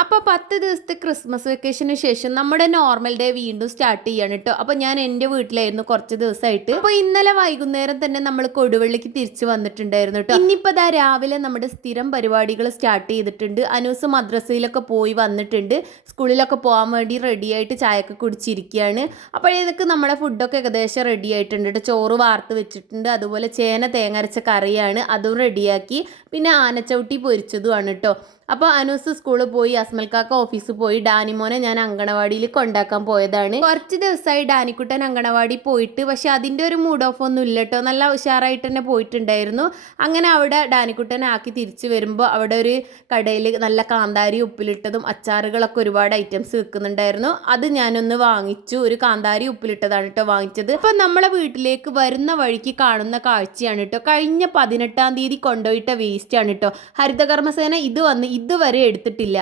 അപ്പോൾ 10 ദിവസത്തെ ക്രിസ്മസ് വെക്കേഷന് ശേഷം നമ്മുടെ നോർമൽ ഡേ വീണ്ടും സ്റ്റാർട്ട് ചെയ്യാണ് കേട്ടോ. അപ്പോൾ ഞാൻ എൻ്റെ വീട്ടിലായിരുന്നു കുറച്ച് ദിവസമായിട്ട്. അപ്പോൾ ഇന്നലെ വൈകുന്നേരം തന്നെ നമ്മൾ കൊടുവള്ളിക്ക് തിരിച്ചു വന്നിട്ടുണ്ടായിരുന്നു കേട്ടോ. ഇന്നിപ്പോൾ ദാ രാവിലെ നമ്മുടെ സ്ഥിരം പരിപാടികൾ സ്റ്റാർട്ട് ചെയ്തിട്ടുണ്ട്. അനൂസ് മദ്രസയിലൊക്കെ പോയി വന്നിട്ടുണ്ട്. സ്കൂളിലൊക്കെ പോകാൻ വേണ്ടി റെഡിയായിട്ട് ചായയൊക്കെ കുടിച്ചിരിക്കുകയാണ്. അപ്പോഴേക്ക് നമ്മുടെ ഫുഡൊക്കെ ഏകദേശം റെഡി ആയിട്ടുണ്ട് കേട്ടോ. ചോറ് വാർത്ത് വെച്ചിട്ടുണ്ട്, അതുപോലെ ചേന തേങ്ങ അരച്ച കറിയാണ്, അതും റെഡിയാക്കി. പിന്നെ ആനച്ചവിട്ടി പൊരിച്ചതുമാണ് കേട്ടോ. അപ്പോൾ അനൂസ് സ്കൂളിൽ പോയി, അസ്മൽക്കാക്ക ഓഫീസിൽ പോയി, ഡാനിമോനെ ഞാൻ അങ്കണവാടിയിൽ കൊണ്ടാക്കാൻ പോയതാണ്. കുറച്ച് ദിവസമായി ഡാനിക്കുട്ടൻ അങ്കണവാടി പോയിട്ട്, പക്ഷെ അതിൻ്റെ ഒരു മൂഡ് ഓഫ് ഒന്നും ഇല്ല കേട്ടോ. നല്ല ഉഷാറായിട്ട് തന്നെ പോയിട്ടുണ്ടായിരുന്നു. അങ്ങനെ അവിടെ ഡാനിക്കുട്ടനെ ആക്കി തിരിച്ചു വരുമ്പോൾ അവിടെ ഒരു കടയിൽ നല്ല കാന്താരി ഉപ്പിലിട്ടതും അച്ചാറുകളൊക്കെ ഒരുപാട് ഐറ്റംസ് വിൽക്കുന്നുണ്ടായിരുന്നു. അത് ഞാനൊന്ന് വാങ്ങിച്ചു. ഒരു കാന്താരി ഉപ്പിലിട്ടതാണ് കേട്ടോ വാങ്ങിച്ചത്. അപ്പം നമ്മളെ വീട്ടിലേക്ക് വരുന്ന വഴിക്ക് കാണുന്ന കാഴ്ചയാണ് കേട്ടോ. കഴിഞ്ഞ 18-ാം തീയതി കൊണ്ടുപോയിട്ട വേസ്റ്റ് ആണ് കേട്ടോ. ഹരിതകർമ്മസേന ഇത് വന്ന് ഇതുവരെ എടുത്തിട്ടില്ല.